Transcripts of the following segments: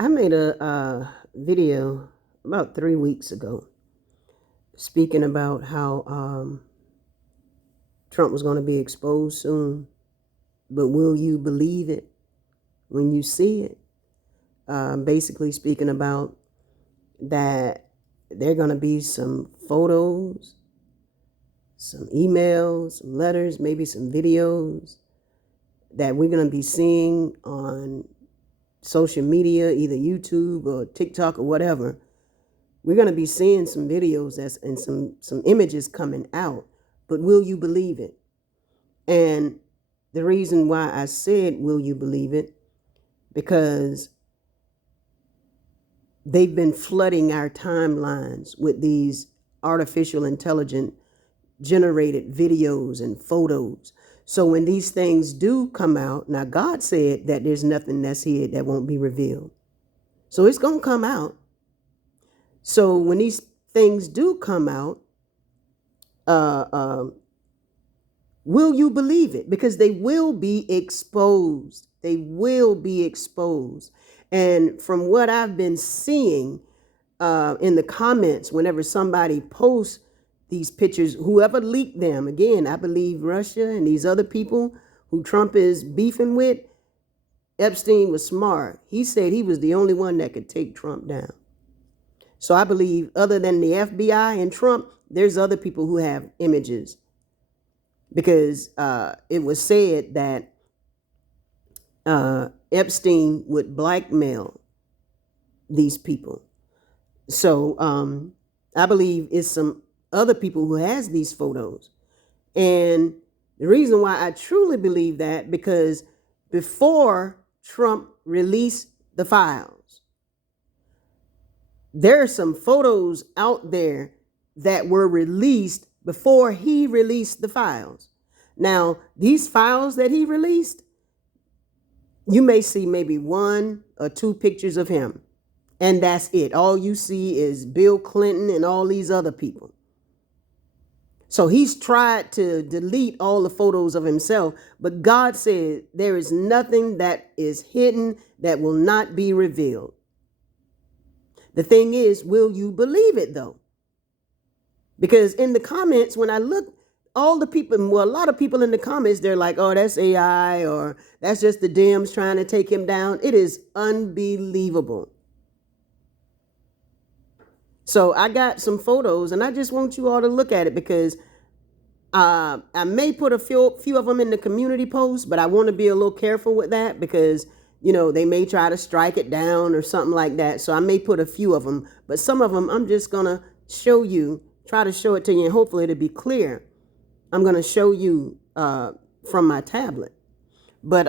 I made a video about 3 weeks ago speaking about how Trump was going to be exposed soon, but will you believe it when you see it? Basically speaking about that there are going to be some photos, some emails, some letters, maybe some videos that we're going to be seeing on social media, either YouTube or TikTok or whatever. We're going to be seeing some videos and some images coming out, but will you believe it? And the reason why I said, will you believe it? Because they've been flooding our timelines with these artificial intelligent generated videos and photos. So when these things do come out, now God said that there's nothing that's hid that won't be revealed. So it's going to come out. So when these things do come out, will you believe it? Because they will be exposed. They will be exposed. And from what I've been seeing in the comments, whenever somebody posts these pictures, whoever leaked them, again, I believe Russia and these other people who Trump is beefing with, Epstein was smart. He said he was the only one that could take Trump down. So I believe other than the FBI and Trump, there's other people who have images, because it was said that Epstein would blackmail these people. So I believe it's some other people who has these photos. And the reason why I truly believe that, because before Trump released the files, there are some photos out there that were released before he released the files. Now, these files that he released, you may see maybe 1 or 2 pictures of him, and that's it. All you see is Bill Clinton and all these other people. So he's tried to delete all the photos of himself, but God said there is nothing that is hidden that will not be revealed. The thing is, will you believe it though? Because in the comments, when I look, all the people, well, a lot of people in the comments, they're like, oh, that's AI, or that's just the Dems trying to take him down. It is unbelievable. So I got some photos, and I just want you all to look at it, because I may put a few of them in the community post, but I want to be a little careful with that, because, you know, they may try to strike it down or something like that. So I may put a few of them, but some of them I'm just going to show you, try to show it to you, and hopefully it'll be clear. I'm going to show you from my tablet. But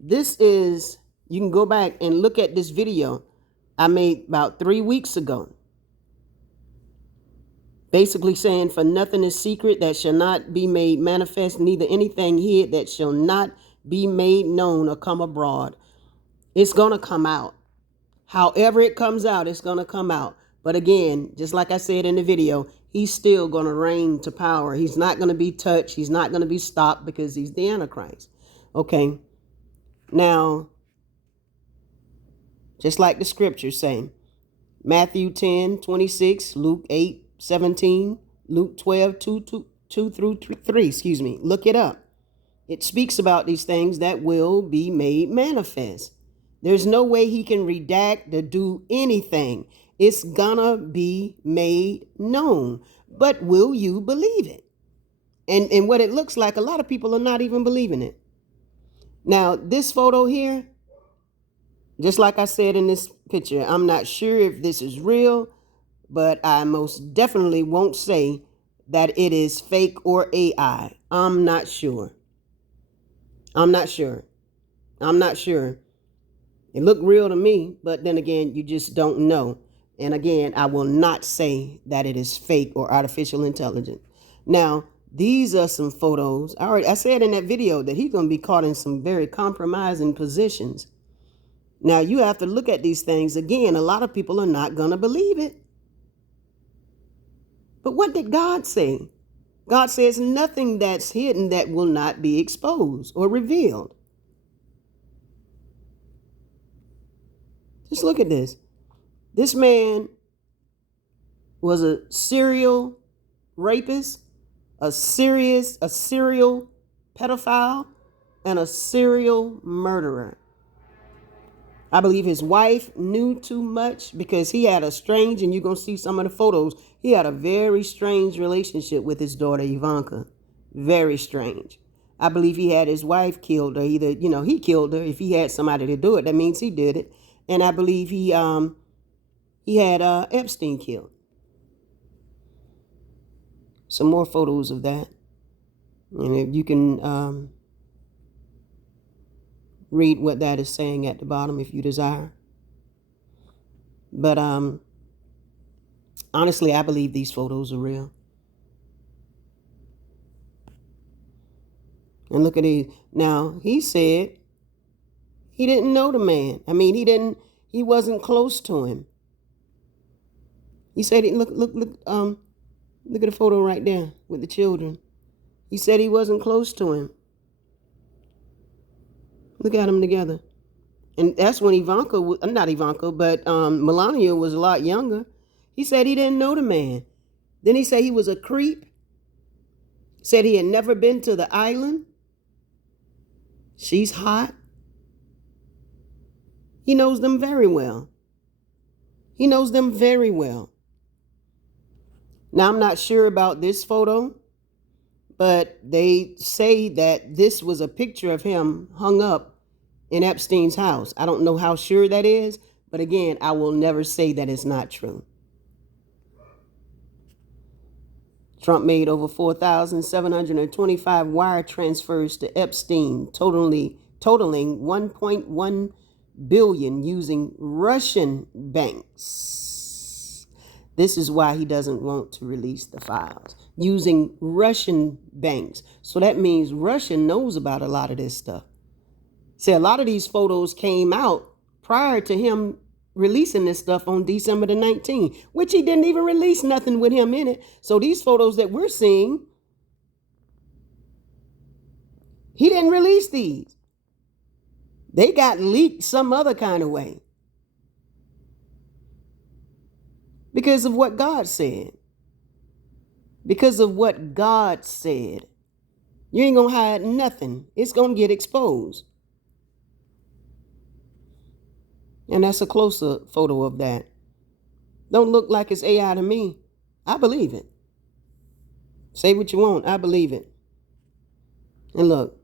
this is, you can go back and look at this video I made about 3 weeks ago. Basically saying, for nothing is secret that shall not be made manifest, neither anything hid that shall not be made known or come abroad. It's going to come out. However it comes out, it's going to come out. But again, just like I said in the video, he's still going to reign to power. He's not going to be touched. He's not going to be stopped, because he's the Antichrist. Okay. Now, just like the scriptures say, Matthew 10:26, Luke 8:17, Luke 12:2 through 3, look it up. It speaks about these things that will be made manifest. There's no way he can redact or do anything. It's gonna be made known. But will you believe it? And what it looks like, a lot of people are not even believing it. Now, this photo here, just like I said in this picture, I'm not sure if this is real, but I most definitely won't say that it is fake or AI. I'm not sure. It looked real to me, but then again, you just don't know. And again, I will not say that it is fake or artificial intelligence. Now, these are some photos. I said in that video that he's going to be caught in some very compromising positions. Now, you have to look at these things. Again, a lot of people are not going to believe it. But what did God say? God says nothing that's hidden that will not be exposed or revealed. Just look at this. This man was a serial rapist, a serial pedophile, and a serial murderer. I believe his wife knew too much because he had a strange, and you're going to see some of the photos, he had a very strange relationship with his daughter Ivanka. Very strange. I believe he had his wife killed, or either, he killed her. If he had somebody to do it, that means he did it. And I believe he had Epstein killed. Some more photos of that. And if you can read what that is saying at the bottom if you desire. But honestly, I believe these photos are real. And look at these. Now, he said he didn't know the man. I mean, he wasn't close to him. He said, look at the photo right there with the children. He said he wasn't close to him. Look at them together. And that's when Melania was a lot younger. He said he didn't know the man. Then he said he was a creep. Said he had never been to the island. She's hot. He knows them very well. He knows them very well. Now, I'm not sure about this photo, but they say that this was a picture of him hung up in Epstein's house. I don't know how sure that is, but again, I will never say that it's not true. Trump made over 4,725 wire transfers to Epstein, totaling 1.1 billion using Russian banks. This is why he doesn't want to release the files. Using Russian banks. So that means Russia knows about a lot of this stuff. See, a lot of these photos came out prior to him releasing this stuff on December the 19th, which he didn't even release nothing with him in it. So these photos that we're seeing, he didn't release these. They got leaked some other kind of way because of what God said. Because of what God said. You ain't gonna hide nothing. It's gonna get exposed. And that's a closer photo of that. Don't look like it's AI to me. I believe it. Say what you want. I believe it. And look.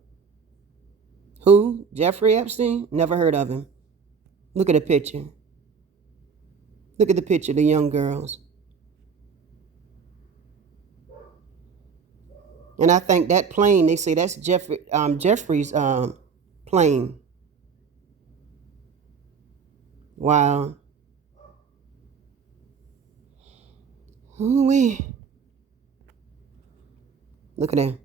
Who? Jeffrey Epstein? Never heard of him. Look at the picture. Look at the picture, the young girls. And I think that plane, they say that's Jeffrey's plane. Wow. Ooh-wee. Look at that.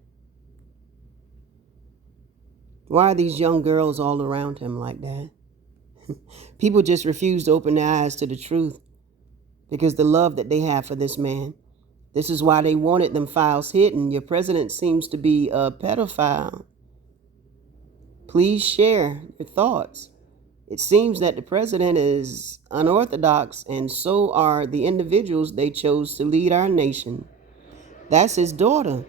Why are these young girls all around him like that? People just refuse to open their eyes to the truth because the love that they have for this man. This is why they wanted them files hidden. Your president seems to be a pedophile. Please share your thoughts. It seems that the president is unorthodox, and so are the individuals they chose to lead our nation. That's his daughter.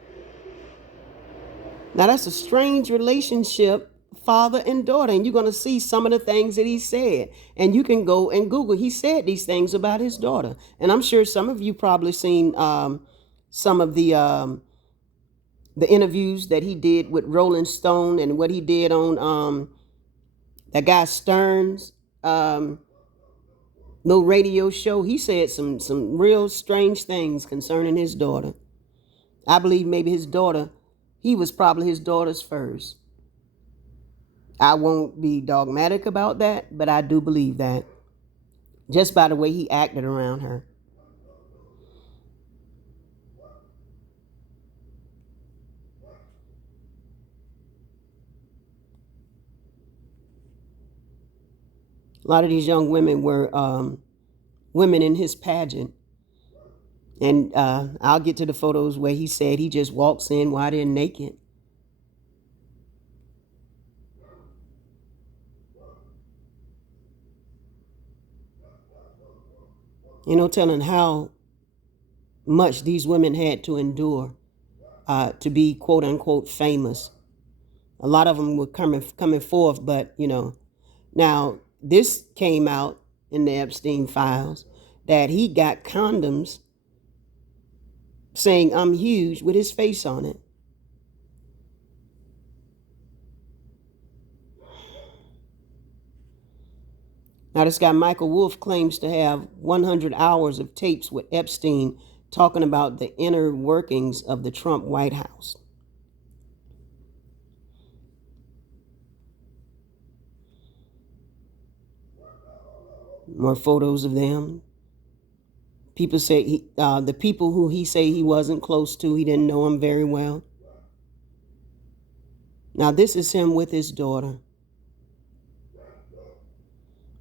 Now, that's a strange relationship, father and daughter, and you're going to see some of the things that he said. And you can go and Google. He said these things about his daughter. And I'm sure some of you probably seen some of the interviews that he did with Rolling Stone and what he did on that guy Stern's no radio show. He said some real strange things concerning his daughter. I believe maybe his daughter, he was probably his daughter's first. I won't be dogmatic about that, but I do believe that just by the way he acted around her. A lot of these young women were women in his pageant. And I'll get to the photos where he said he just walks in while they're naked. No telling how much these women had to endure to be quote unquote famous. A lot of them were coming forth, but now this came out in the Epstein files that he got condoms saying "I'm huge" with his face on it. Now this guy Michael Wolff claims to have 100 hours of tapes with Epstein talking about the inner workings of the Trump White House. More photos of them. People say the people who he say he wasn't close to, he didn't know him very well. Now this is him with his daughter.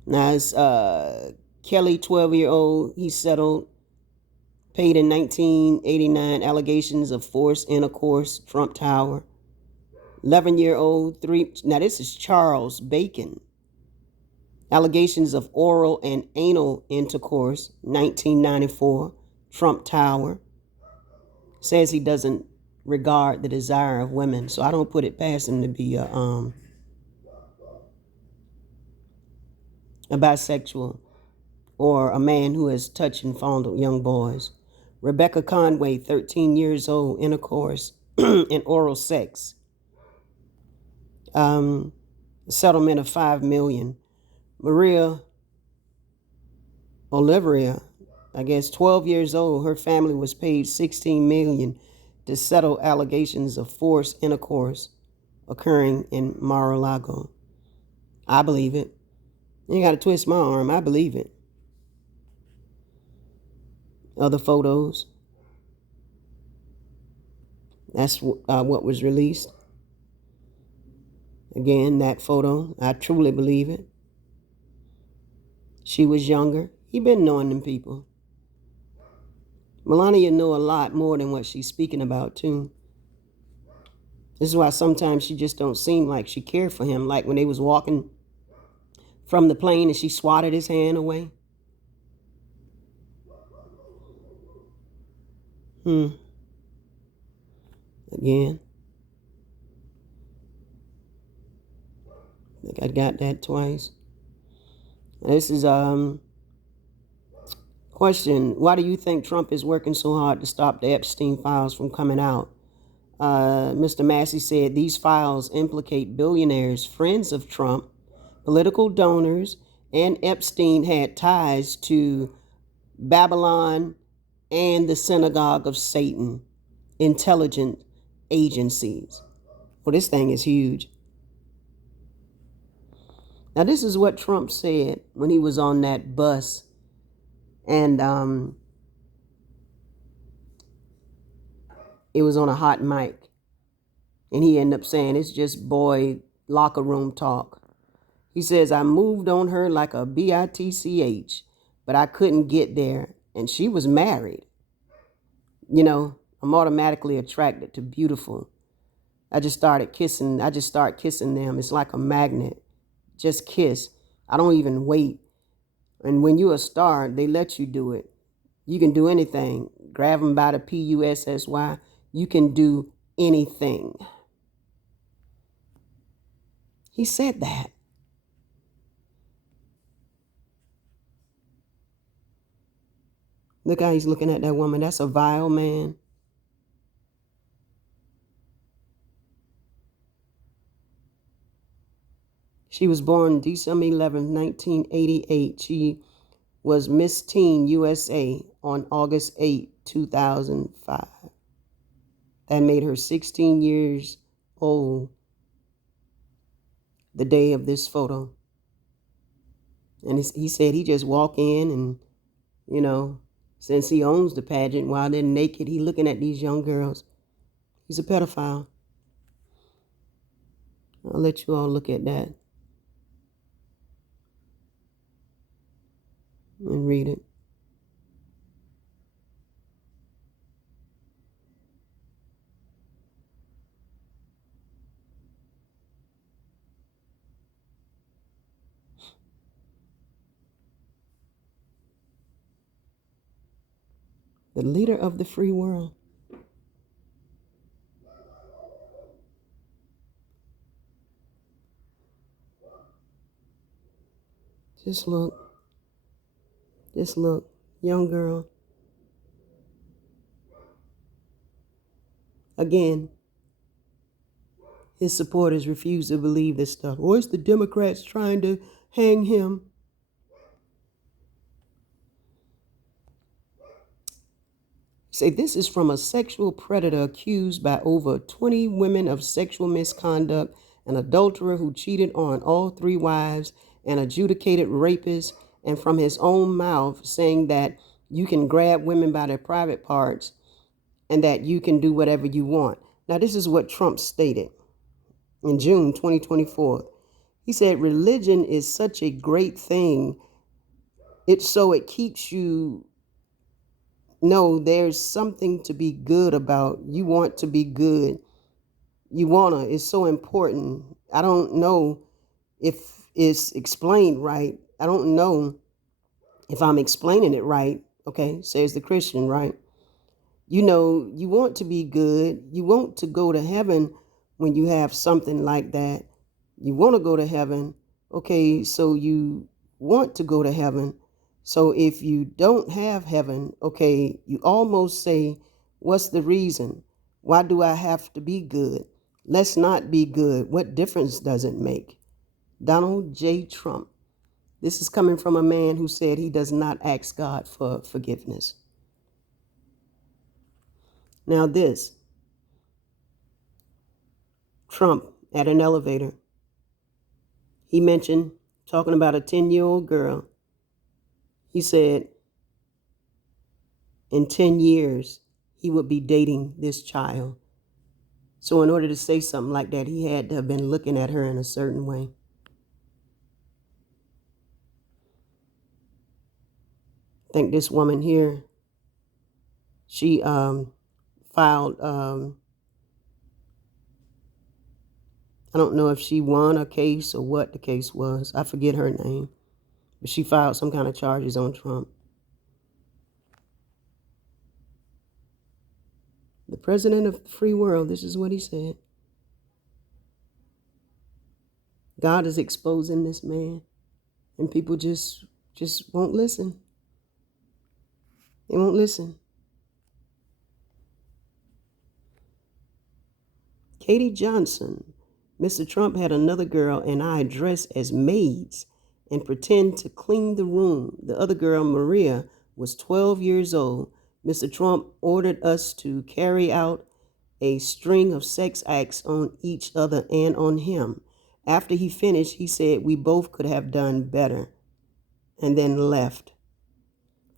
Now it's Kelly, 12-year-old. He settled, paid in 1989 allegations of forced intercourse, Trump Tower. 11-year-old, now this is Charles Bacon. Allegations of oral and anal intercourse, 1994, Trump Tower. Says he doesn't regard the desire of women. So I don't put it past him to be a bisexual or a man who has touched and fondled young boys. Rebecca Conway, 13 years old, intercourse and oral sex. Settlement of $5 million. Maria Olivera, I guess 12 years old, her family was paid $16 million to settle allegations of forced intercourse occurring in Mar-a-Lago. I believe it. You got to twist my arm. I believe it. Other photos. That's what was released. Again, that photo. I truly believe it. She was younger. He been knowing them people. Melania know a lot more than what she's speaking about, too. This is why sometimes she just don't seem like she cared for him. Like when they was walking from the plane and she swatted his hand away. Again. I think I got that twice. This is question. Why do you think Trump is working so hard to stop the Epstein files from coming out? Mr. Massey said these files implicate billionaires, friends of Trump, political donors, and Epstein had ties to Babylon and the synagogue of Satan, intelligence agencies. Well, this thing is huge. Now, this is what Trump said when he was on that bus, and it was on a hot mic, and he ended up saying it's just boy locker room talk. He says, I moved on her like a bitch, but I couldn't get there, and she was married. I'm automatically attracted to beautiful. I just start kissing them. It's like a magnet. Just kiss. I don't even wait. And when you're a star, they let you do it. You can do anything. Grab them by the PUSSY. You can do anything. He said that. Look how he's looking at that woman. That's a vile man. She was born December 11th, 1988. She was Miss Teen USA on August 8, 2005. That made her 16 years old the day of this photo. And he said he just walk in and, since he owns the pageant, while they're naked, he looking at these young girls. He's a pedophile. I'll let you all look at that and read it. The leader of the free world. Just look. Just look. Young girl. Again, his supporters refuse to believe this stuff. Or it's the Democrats trying to hang him. Say this is from a sexual predator accused by over 20 women of sexual misconduct, an adulterer who cheated on all 3 wives, an adjudicated rapist, and from his own mouth saying that you can grab women by their private parts and that you can do whatever you want. Now, this is what Trump stated in June 2024. He said, religion is such a great thing. It keeps you know there's something to be good about. You want to be good. It's so important. I don't know if it's explained right. I don't know if I'm explaining it right. Okay, says the Christian, right? You want to be good. You want to go to heaven when you have something like that. You want to go to heaven. Okay, so you want to go to heaven. So if you don't have heaven, okay, you almost say, what's the reason? Why do I have to be good? Let's not be good. What difference does it make? Donald J. Trump. This is coming from a man who said he does not ask God for forgiveness. Now this, Trump at an elevator, he mentioned, talking about a 10-year-old girl, he said in 10 years he would be dating this child. So in order to say something like that, he had to have been looking at her in a certain way. I think this woman here, she filed, I don't know if she won a case or what the case was. I forget her name. But she filed some kind of charges on Trump. The president of the free world, this is what he said. God is exposing this man, and people just won't listen. They won't listen. Katie Johnson. Mr. Trump had another girl and I dress as maids and pretend to clean the room. The other girl, Maria, was 12 years old. Mr. Trump ordered us to carry out a string of sex acts on each other and on him. After he finished, he said we both could have done better, and then left.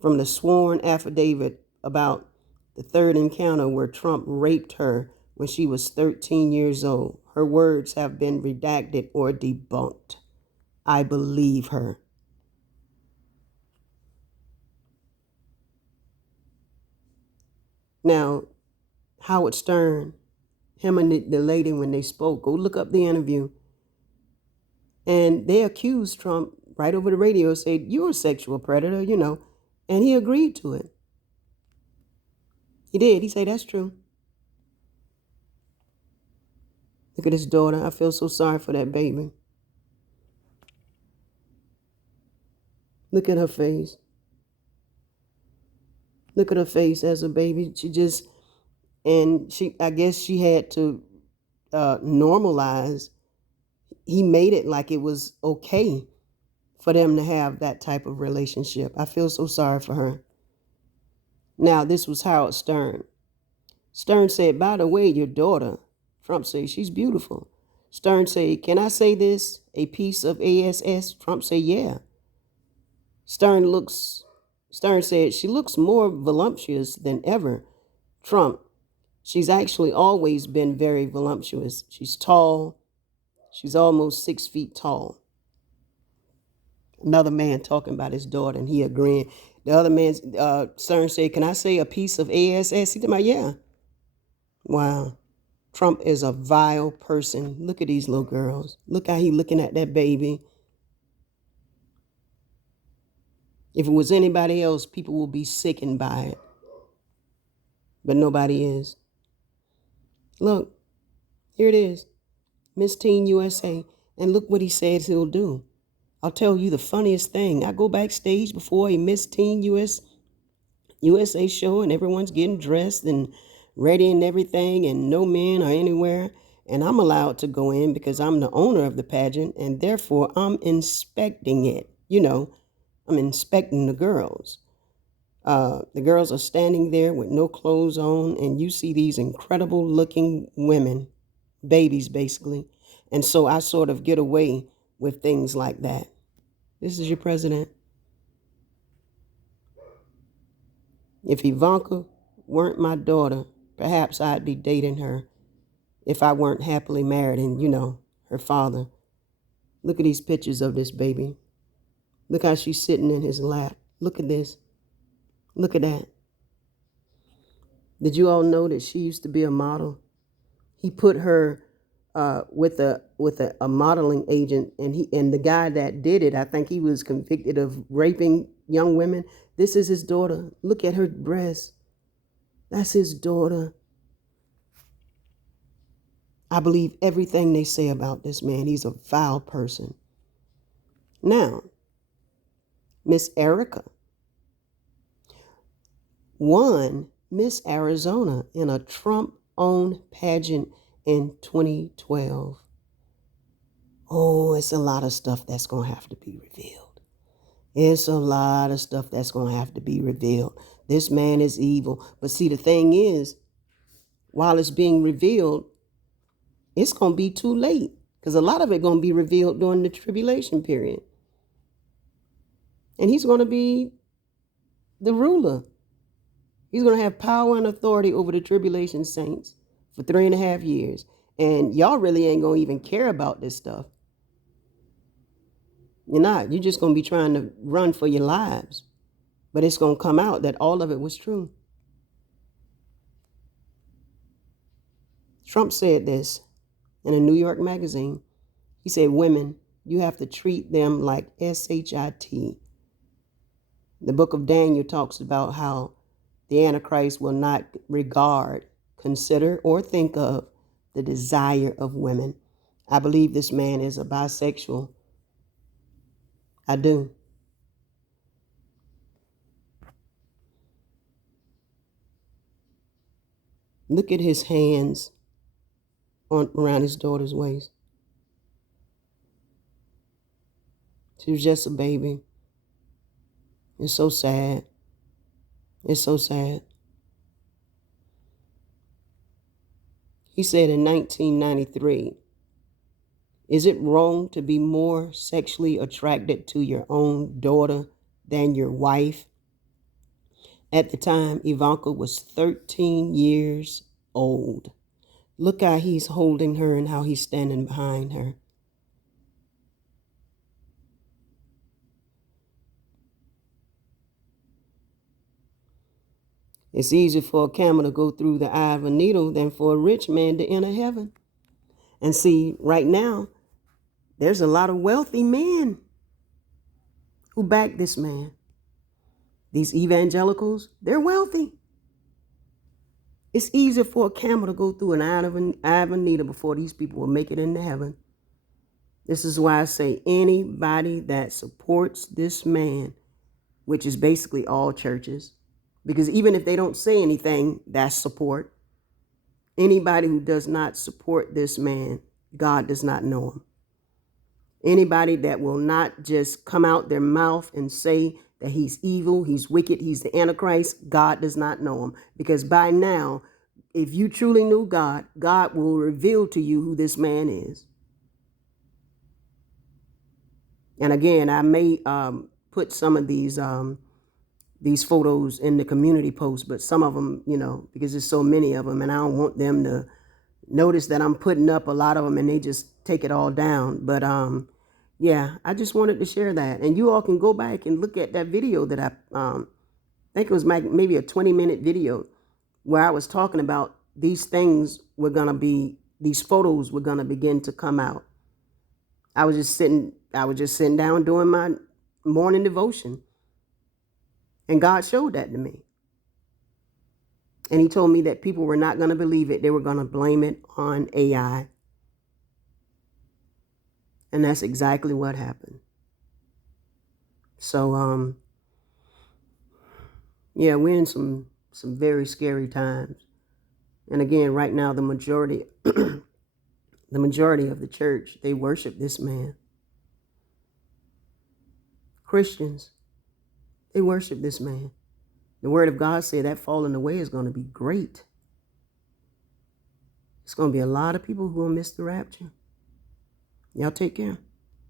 From the sworn affidavit about the third encounter where Trump raped her when she was 13 years old, her words have been redacted or debunked. I believe her. Now, Howard Stern, him and the lady, when they spoke, go look up the interview. And they accused Trump right over the radio, said, you're a sexual predator, and he agreed to it. He did. He said, that's true. Look at his daughter. I feel so sorry for that baby. Look at her face. Look at her face as a baby. I guess she had to normalize. He made it like it was okay for them to have that type of relationship. I feel so sorry for her. Now, this was Howard Stern. Stern said, by the way, your daughter, Trump said, she's beautiful. Stern said, can I say this? A piece of ass? Trump said, yeah. Stern said, she looks more voluptuous than ever. Trump, she's actually always been very voluptuous. She's tall. She's almost 6 feet tall. Another man talking about his daughter, and he agreeing. The other man, Stern said, can I say a piece of ass? He said, yeah. Wow. Trump is a vile person. Look at these little girls. Look how he looking at that baby. If it was anybody else, people will be sickened by it. but nobody is. Look, here it is, Miss Teen USA, and look what he says he'll do. I'll tell you the funniest thing. I go backstage before a Miss Teen USA show, and everyone's getting dressed and ready and everything, and no men are anywhere. And I'm allowed to go in because I'm the owner of the pageant, and therefore I'm inspecting it. I'm inspecting the girls. The girls are standing there with no clothes on, and you see these incredible looking women, babies basically. And so I sort of get away with things like that. This is your president. If Ivanka weren't my daughter, perhaps I'd be dating her if I weren't happily married and, her father. Look at these pictures of this baby. Look how she's sitting in his lap. Look at this. Look at that. Did you all know that she used to be a model? He put her with a modeling agent, and the guy that did it, I think he was convicted of raping young women. This is his daughter. Look at her breasts. That's his daughter. I believe everything they say about this man. He's a vile person. Now, Miss Erica won Miss Arizona in a Trump-owned pageant in 2012. Oh, it's a lot of stuff that's going to have to be revealed. It's a lot of stuff that's going to have to be revealed. This man is evil. But see, the thing is, while it's being revealed, it's going to be too late, because a lot of it going to be revealed during the tribulation period. And he's going to be the ruler. He's going to have power and authority over the tribulation saints for 3.5 years. And y'all really ain't going to even care about this stuff. You're not. You're just going to be trying to run for your lives. But it's going to come out that all of it was true. Trump said this in a New York magazine. He said, women, you have to treat them like SHIT. The book of Daniel talks about how the Antichrist will not regard, consider, or think of the desire of women. I believe this man is a bisexual. I do. Look at his hands around his daughter's waist. She was just a baby. It's so sad. It's so sad. He said in 1993, is it wrong to be more sexually attracted to your own daughter than your wife? At the time, Ivanka was 13 years old. Look how he's holding her and how he's standing behind her. It's easier for a camel to go through the eye of a needle than for a rich man to enter heaven. And see, right now, there's a lot of wealthy men who back this man. These evangelicals, they're wealthy. It's easier for a camel to go through an eye of a needle before these people will make it into heaven. This is why I say anybody that supports this man, which is basically all churches, because even if they don't say anything, that's support. Anybody who does not support this man, God does not know him. Anybody that will not just come out their mouth and say that he's evil, he's wicked, he's the Antichrist, God does not know him. Because by now, if you truly knew God, God will reveal to you who this man is. And again, I may put some of these photos in the community post, but some of them, because there's so many of them, and I don't want them to notice that I'm putting up a lot of them and they just take it all down. But yeah, I just wanted to share that. And you all can go back and look at that video that I think it was maybe a 20-minute video where I was talking about these things these photos were going to begin to come out. I was just sitting down doing my morning devotion. And God showed that to me. And he told me that people were not going to believe it. They were going to blame it on AI. And that's exactly what happened. So, yeah, we're in some very scary times. And again, right now, the majority of the church, they worship this man. Christians, they worship this man. The word of God said that falling away is going to be great. It's going to be a lot of people who will miss the rapture. Y'all take care.